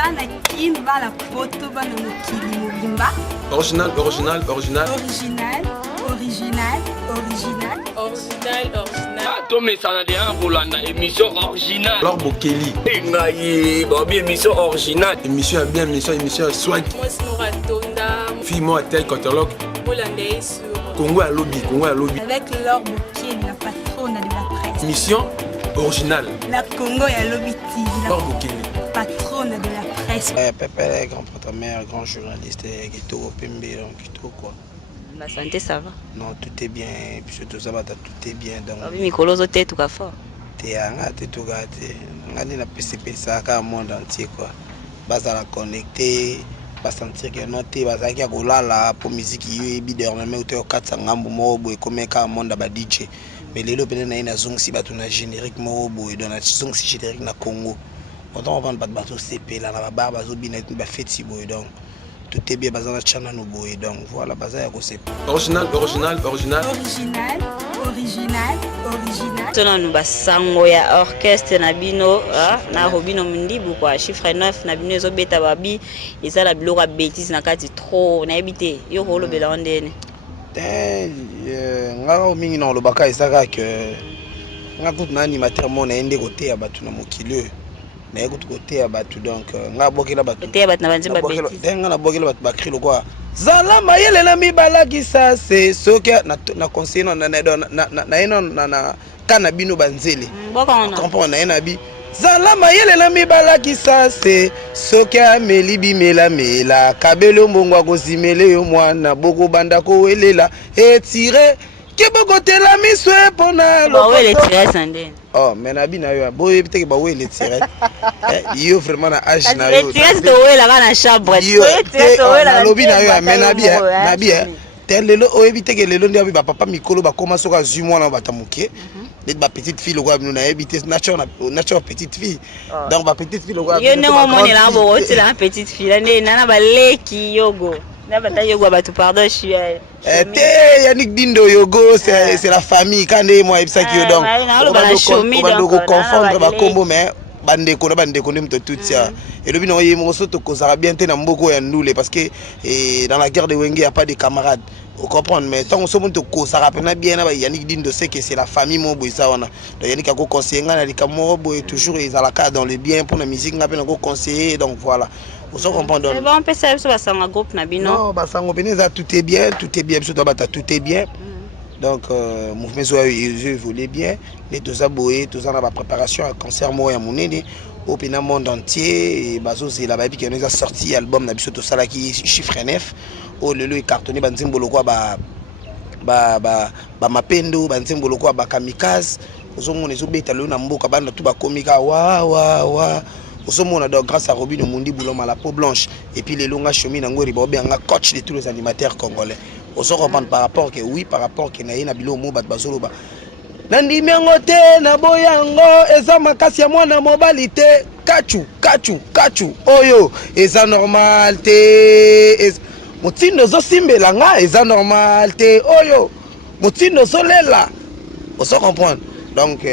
bana kin bana poto bana mokili mobimba. Original. Original. Toi, mais ça n'a rien pour la émission originale. Alors Bokeli. Émission originale. Émission bien, émission swag. Moi, c'est Noratonda. Fille-moi tel catalogue. Congo à lobby. Avec Laure Bokeli, la patronne de la presse. Émission originale. La Congo et Lobby TV, Laure Bokeli. Patronne de la presse. Pépé, grand patron-mère, grand journaliste, Guito, Pembe, Guito, quoi. La santé, ça va? Non, tout est bien, puis surtout ça va, tout est bien. Donc, Mikolo, t'es tout à fort. t'es tout gâté. On a dit la PCP, ça a un monde entier, quoi. Bas à la connecter, pas sentir que non, t'es bas à qui a là pour musique, il y a bideur, mais au théâtre 400 gambo, moi, et comme un monde à DJ. Mais les lobes, il y a un zong si battu na générique, moi, et dans la zong si générique na Congo. Autant on va pas de bateau CP là, la barbe, bateau binet, bah fait si boy donc. Tout est bien basé dans la chana no boy donc voilà basé à cause. Original. Tona nous basango ya orchestre na bino na robino mundibu kwa chiffre 9 na bino zo beta babi eza la biloko bêtise na kati trop na ebité yo holo bela ndene. Ngara mingi na lo baka isaka que ngakutu na animateur mona ende côté ya batu na mokilio. Na écoute côté ya batu donc nga bokela batu côté ya batu na banzimba bêtise nga na bokela batu bakri lokwa zala mayele na mibala kisa se soki na conseil na kana bino banzele comprendre na ena bi zala mayele na mibala kisa se soki ameli bimela kabelo mbongo akozimele yo mwana boko banda ko welela etire keboko tela miso epona le tire sandene. Oh, mais na bina yo boye biteke ba we le tiret. Yo vraiment na âge na yo. Le tiret to we la na chambre. Yo tiret to we la lobby na yo mais na bien. Tel lelo o biteke lelo ndia ba papa mikolo ba koma soka zumwa na batamuke. D'être ba petite fille lokwa bino na ebité nature petite fille. Donc ba petite fille lokwa. Yo ne mo moni la bo oti la petite fille na ba leki yogo. Na ba ta yogo ba tu pardon je suis Yannick Dindo Yogo, c'est la famille. Quand moi, ça qui est donc. On va confondre les combos, mais bandeko tout ça. Et le bino y moso to kozara bien te na mboko ya ndule parce que dans la guerre de Wenge il y a pas de camarades. Vous comprenez mais tant on se monte kozara pena bien na Yannick Dindo sait que c'est la famille mo boy ça wana. Donc Yannick a ko conseiller ngana likamo boy toujours ils à la cas dans le bien pour la musique ngapena ko conseiller donc voilà. Vous comprenez donc. On peut savoir ça basanga groupe na bino. Non, basango beneza tout est bien, surtout bata tout est bien. Donc mouvement so ils voulaient bien, mais tout ça boé, tout ça dans la préparation à concert mo ya monene au pina monde entier et bazo c'est là-bas qui nous a sorti album na biso to sala qui chiffre 9 au lelo et cartonné banzimbolo kwa ba mapendo banzimbolo kwa ba kamikaze ozomona ezobeta lelo na mboka banda tout ba komika wa Osomona donc grâce à Robino Mundi Bouloma la peau blanche et puis les longs chemins ngori ba bien coach de tous les animateurs congolais. On se comprend par rapport que oui par rapport que na bilo mo bat bazolo ba. Nandi mengo te na boyango eza makasi ya mwana mobilité kachu oyo eza normal te mutindo zo simbela nga eza normal te oyo mutindo zo lela. On se comprend donc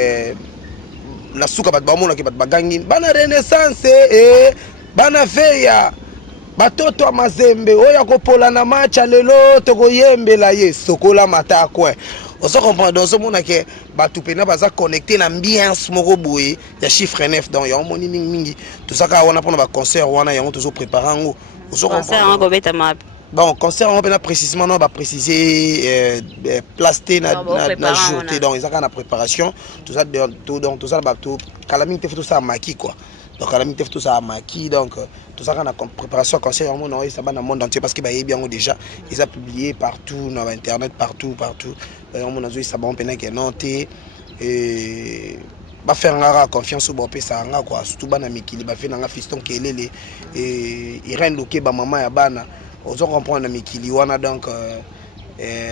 na suka bat bamona ke bat bagangi bana renaissance bana feya batoto ya mazembe oya kopola na match lelo to koyembela ye sokola mata quoi on se comprend donc so mona ke batu pena baza connecté na ambiance moko boye ya chiffre 9 donc ya moni mingi tout ça ka wana pona ba concert wana ya on toujours préparer ngo on se comprend concert ma bon concert on peut précisément non va préciser placer na jour donc ils ont la préparation tout ça donc tout ça tout calamité tout ça maquis quoi donc calamité tout ça maquis donc tout ça la préparation concert on non ça va dans le monde entier parce que bah bien déjà ils ont publié partout dans internet partout on a joué ça bon peine que nanté et ba faire ngara confiance au bon pesa nga quoi surtout bana mikili ba fait nga fiston kelele et il rend loké ba maman ya bana. On comprend na mikili wana donc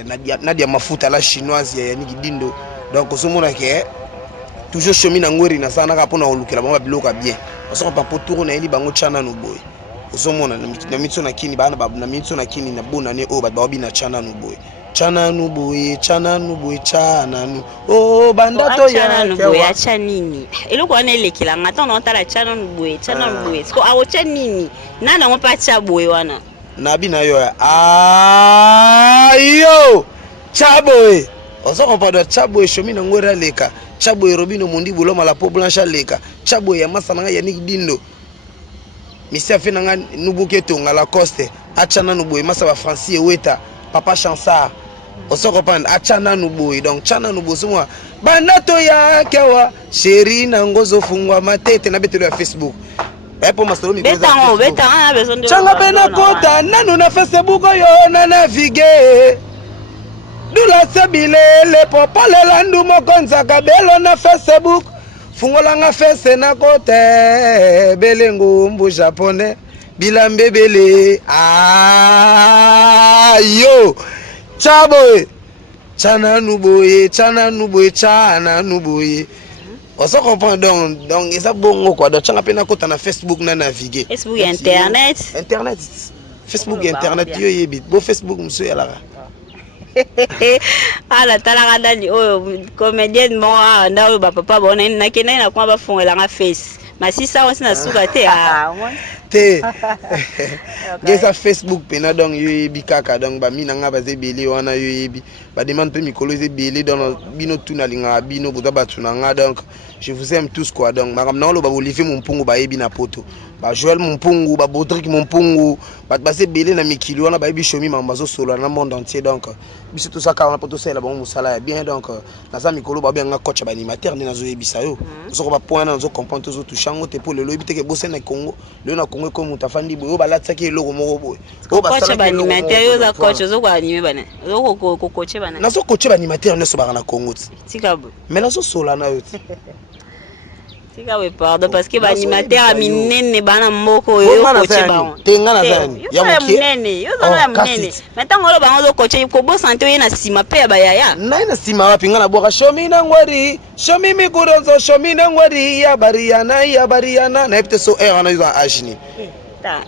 Nadia mafuta la chinoise ya Yannick Dindo donc on se mona ke toujours chemin na ngori na sana ka pona olukela ba biloko bien on se pas pour tourner ili bango chana no boy on se mona na mitso na kini bana na mitso na kini na bona ne o ba bi na chana no boy chananu boye chananu oh bandato ya boye acha nini eloko wana elekela ngata na otala chananu boye siko aocha nini nana ngo pa cha boye wana nabi na yo yo chaboye osoko pa do chaboye shomi na ngora leka chaboye robino mundi buloma la peau blanche leka chaboye ya masana ya Nick Dindo misia fe nanga nubuke tonga la coste achana nuboye masa ba Francis Eweta papa Chansard osoko pa achana nuboye donc chana nubo somwa bandato ya kewa sheri na ngozo fungwa matete na betelo ya Facebook epo masolo mi beta na besoin de changa bena kota nanu na Facebook yo na naviguer dula sebilele popole landu mokonza kabelo na Facebook fungolanga fese na kote belengo mbu japonais bilambe bele yo chaboy chana nuboye on comprend donc ça bongo quoi donc changa pena kota na Facebook na naviguer Facebook internet Facebook internet yo yebi bo Facebook muso yala ala talaka ndani oyo comédienne mo ndawo ba papa bona na kena na kwa ba fongela nga face masisa wasi na suka te te gesa Facebook pena donc yo yebi kaka donc ba mina nga baze bele wana yo yebi ba demande pe mikolo ze bele dans bino tuna linga bino buta batuna nga donc je vous aime tous quoi donc makam na lo ba Olivier Mumpungu ba yebi na poto ba Joël Mumpungu ba Bodrick Mumpungu ba baze bele na mikili wana ba yebi shomi mambazo solo na monde entier donc biso tout ça ka on poto sala ba musala bien donc na za mikolo ba bien nga coach ba animateur ni nazo yebi sayo so ba point na zo comprendre tout touchango te pour le lobi te ke bosse na Congo le na Congo comme mutafandi boyo ba latsa ke loko moko boy o ba sala ba animateur yo za coach zo ko anime bana zo ko coach bana na zo coach ba animateur ne so ba na Congo tika bo mais na zo sola na yo tika we pardon parce que ba animateur minene bana mboko yo coach ba tenga na zani ya munene yo zo ya munene maintenant lo ba zo coach ko bo santé yo na sima pe ba yaya na sima wapi ngana boka shomi na ngwari shomi mikurozo shomi na ngwari ya bariana na epte so na yo ajini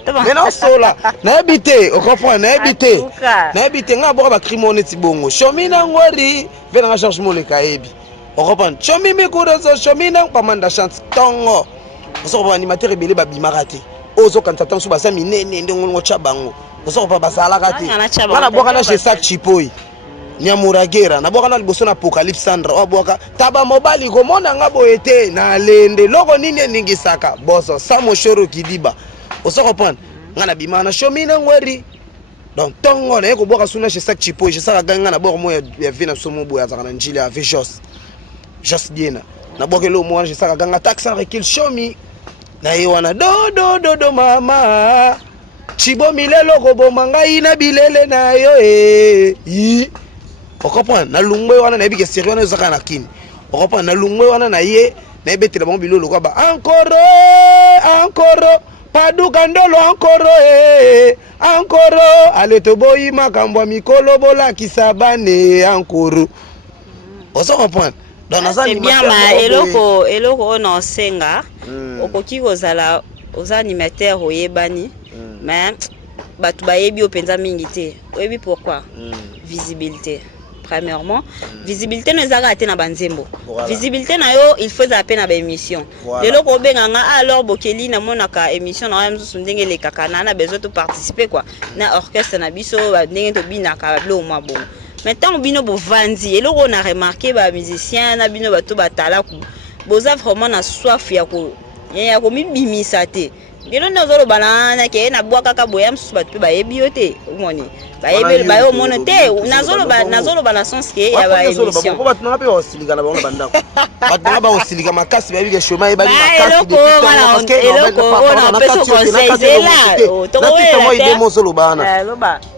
mais non sola na habité au comprend na habité nga boka ba crimone ti bongo shomi na ngwari vena nga changement le kaebi on comprend chomi mikurozo shomi na pamanda chance tongo so ba animateur ebele ba bimarate ozo kanta tansu ba sa minene ndongo ngo chabango so ba basala kati bana boka na chez sac chipoi nyamuragera na boka na liboso na Apocalypse Sandra o boka taba mobali ko mona nga boete na lende loko nini ningi saka boso samo shoro kidiba oso comprendre ngana bimana shomi na ngwari donc tongo na ko boka suna chez sac chipoi je saka ganga na boko mo ya vina somo boya zaka na njili ya vejos just diena na boke lo mo je saka ganga taxa rekil shomi na yewana do mama chibo milelo ko bomanga ina bilele na yo yi o comprendre na lungwe wana na bike sérieux na zaka na kini o comprendre na lungwe wana na ye na ebetela bon bilolo kwa ba encore paduka ndolo encore ale to boyi makambo mikolo bola kisabane encore o so comprendre donc na c'est bien ma eloko ona senga okoki kozala aux animateurs oyebani mais batu bayebi openza mingi te oyebi pourquoi visibilité premièrement visibilité no ezaka te na banzembo visibilité na yo il faut zapper na ba émission lelo ko benganga alors bokeli na monaka émission na mzusu ndenge le kakana na besoin de participer quoi na orchestre na biso ba ndenge to binaka blo mwa bon maintenant bino bo vandi eloko on a remarqué ba musicien na bino bato batala ku boza vraiment na soif ya ko mibimisa te bino nozolo banana ke na bwa kaka boya msusu bato pe bayebi yo te omoni bayebi bayo mono te nazolo bana sens ke ya ba émission ko bato na pe osilika na bango bandako bato ba osilika makasi bayebi ke choma ebali makasi de parce que eloko ona peso conseil là to ko moi ide mosolo bana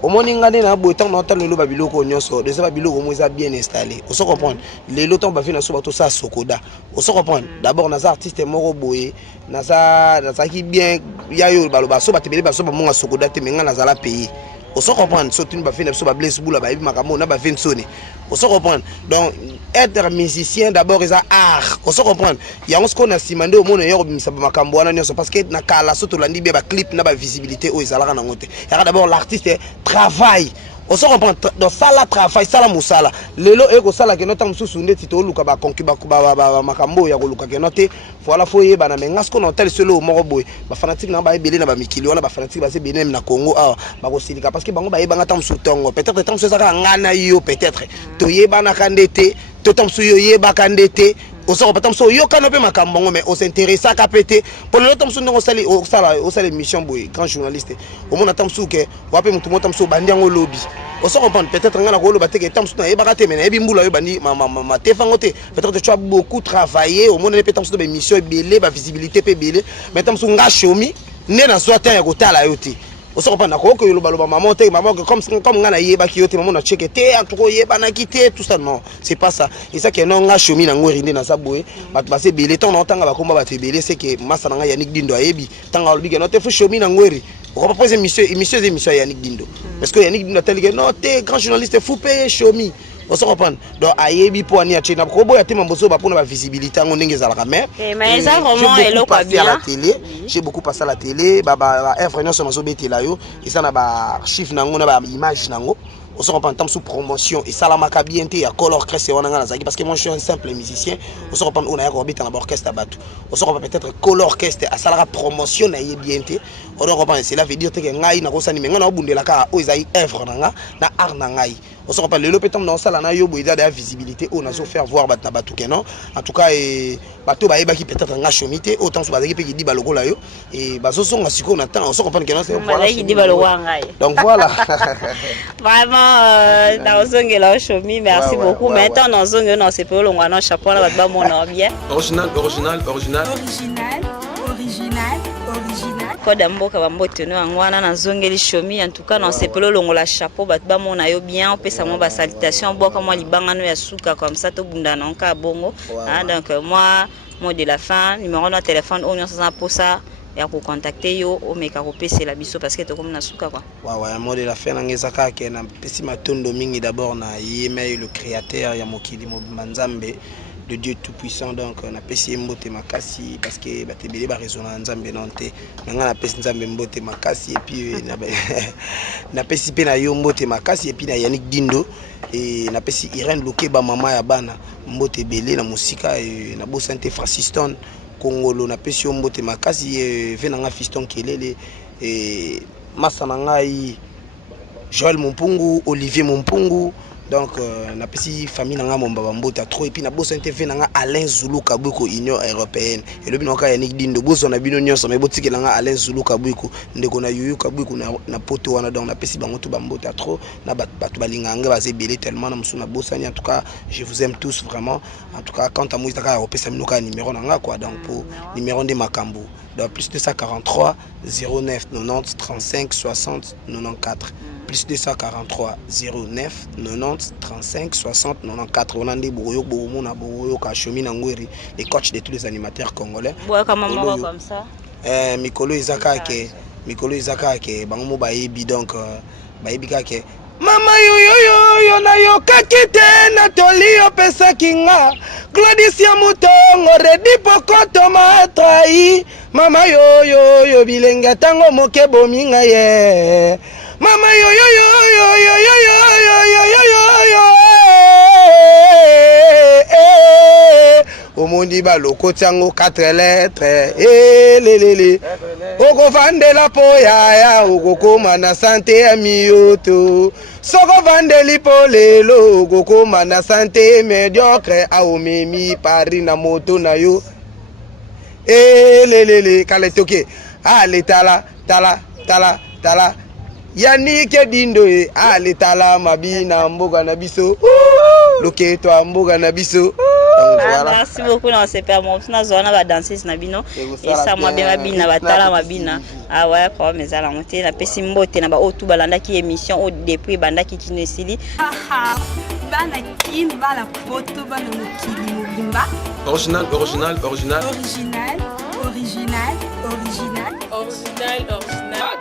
omoni ngane na boy tant na tant lelo ba biloko nyonso de ça ba biloko mo eza bien installé on se comprendre lelo tant ba fina so bato sa sokoda on se comprendre d'abord na za artiste moko boye na za ki bien yayo baloba so batebele ba so ba monga sokoda te menga na zala pays on se comprendre surtout ba fina so ba bless bula ba yebi makamo na ba vinsone on se comprendre donc être musicien d'abord est art on se comprendre ya on se connait simande au monde yo bimisa ba makambo wana nyonso parce que na kala so to landi be ba clip na ba visibilité o ezalaka na ngote ya d'abord l'artiste travaille On se reprend dans ça la travail ça la musala lelo eko sala ke nota mususu ndeti to luka ba konkiba ba makambo ya koluka ke note voilà foye bana menga ce qu'on entend solo moko boy ba fanatique na ba ebele na ba mikili wana ba fanatique ba se bene na Congo ah ba ko silika parce que bango ba yebanga tam sutongo peut-être tam sezaka ngana yo peut-être to yebana kandete to tam su yo yeba kandete on se reprend so yo kanope makambo mais on s'intéresse à capter pour le tam su ndongo sali o sala mission boy grand journaliste au monde tam su ke wape mutu motam su bandiango lobby on se reprend peut-être ngana ko lo bateke tam su na yeba kate mais ebi mbula yo bandi ma tefangote peut-être tu as beaucoup travaillé au monde ne peut tam su de mission belé ba visibilité pe belé mais tam su nga shomi ne na soit ya kotala yo te on se reprend nako ko yo baloba maman te maman comme ngana yeba ki yo te maman na checker te en tout cas yeba na kité tout ça non c'est pas ça et ça que non nga shomi na ngori ndé na saboé ba passer belé ton ntanga ba komba ba te belé c'est que massa nga Yannick Dindo ayebi tanga lobi ke no te fu shomi na ngori on va poser émission Yannick Dindo parce que Yannick Dindo tel que non te grand journaliste fou payer shomi on se reprend donc ayebi po ani achina ko boya te mamboso ba pona ba visibilité ngo ndenge ezalaka mais ça vraiment elo kwa bien à la télé j'ai beaucoup passé à la télé ba influence sur maso betela yo et ça na ba chiffre nango na ba image nango on se reprend sous promotion et ça la makabien te ya color orchestre wana ngana zaki parce que moi je suis un simple musicien on se reprend on a orbite na orchestre batu on se reprend peut-être color orchestre à ça la promotion na bien te on reprend cela veut dire que ngai na ko sani menga na obundela ka o ezai œuvre nanga na art na ngai on se reprend le lopetam na sala na yo boida de visibilité on a so faire voir bata batu kenon en tout cas et bato ba yeba ki peut-être nga chomité autant so bazaki pe ki di balokola yo et bazo songa siko na temps on se reprend kenon c'est voilà ki di balokola ngai donc voilà vraiment dans zongela chomi merci beaucoup maintenant dans zongela non c'est pas longa non chapeau là ba mon bien original Koda mboka bambote no ngwana na zongeli chomi en tout cas non c'est pas longola chapeau ba mon na yo bien on peut ça ba salutation boka moi libanga no ya suka comme ça to bunda non ka bongo donc moi mot de la fin numéro de téléphone on s'en pour ça ya ko contacter yo o meka ko pese la biso parce que to comme na suka quoi ouais mot de la fin ngeza ka ke na pesi matondo mingi d'abord na yeme le créateur ya mokili manzambe de Dieu tout puissant donc on a pesi mbote makasi parce que ba tebele ba raisonner nzambe nonte nga na pesi nzambe mbote makasi et puis na pesi pe na yo mbote makasi et puis na Yannick Dindo et na pesi Irène Lokeba mama ya bana mbote belé na musika et na bo santé Franciston Congolo na pesi mbote makasi venanga fiston kelele et masa na ngai Joël Mumpungu Olivier Mumpungu donc na pesi famille nanga momba bambota trop et puis na boso interview nanga Alain Zulu Kabuiko Union Européenne et le binoka Yannick Dindo boso na bino nyonso mais botiki nanga Alain Zulu Kabuiko ndeko na Yuyu Kabuiko na poto wana donc na pesi bango to bambota trop na batu balinganga bazebele tellement na musuna bosani en tout cas je vous aime tous vraiment en tout cas quand amour taka opesa minoka numéro nanga quoi donc pour numéro de Makambo donc plus 243 09 90 35 60 94 plus 243 09 90 35 60 94 on a des boyo bomona boyo ka chomi na ngweri les coachs de tous les animateurs congolais boyo comme ça Mikolo Izaka ke bango ba yebi donc ba yebi ka ke mama yo na yo kakite na toli opesa kinga Claudia Mutongo redi pokoto ma trai mama yo bilenga tango moke bominga ye mama yo omondi baloko tiango 4 lettres lelele oko vandela po ya okokoma na santé ya miyoto soko vandeli po lelo okokoma na santé médiocre aomemi pari na moto na yo lelele kale toke ale tala Yannick Dindo ale tala mabina mboga na biso loketo mboga na biso. Voilà. Merci beaucoup non c'est pas mon na zona ba danseuse na bino et ça moi bien mabina batala mabina ah ouais quoi mais ala monter na pesi mbote na ba otu balanda ki émission au depuis banda ki kinesili bana kin bala poto bana mukili mubimba original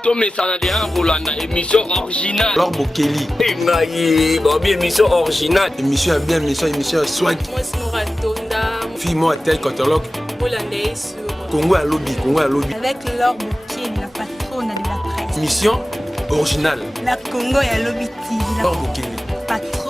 Tomé Sanadien Rolanda émission originale. Laure Bokeli. Engaye, Bobby émission originale. Émission à bien, émission à swag. Moi c'est Noratonda. Fille moi tel catalogue. Hollandais sur Congo à lobby. avec Laure Bokeli, la patronne de la presse. Mission original La Congo ya Lobi TV. Par Bokili Patron.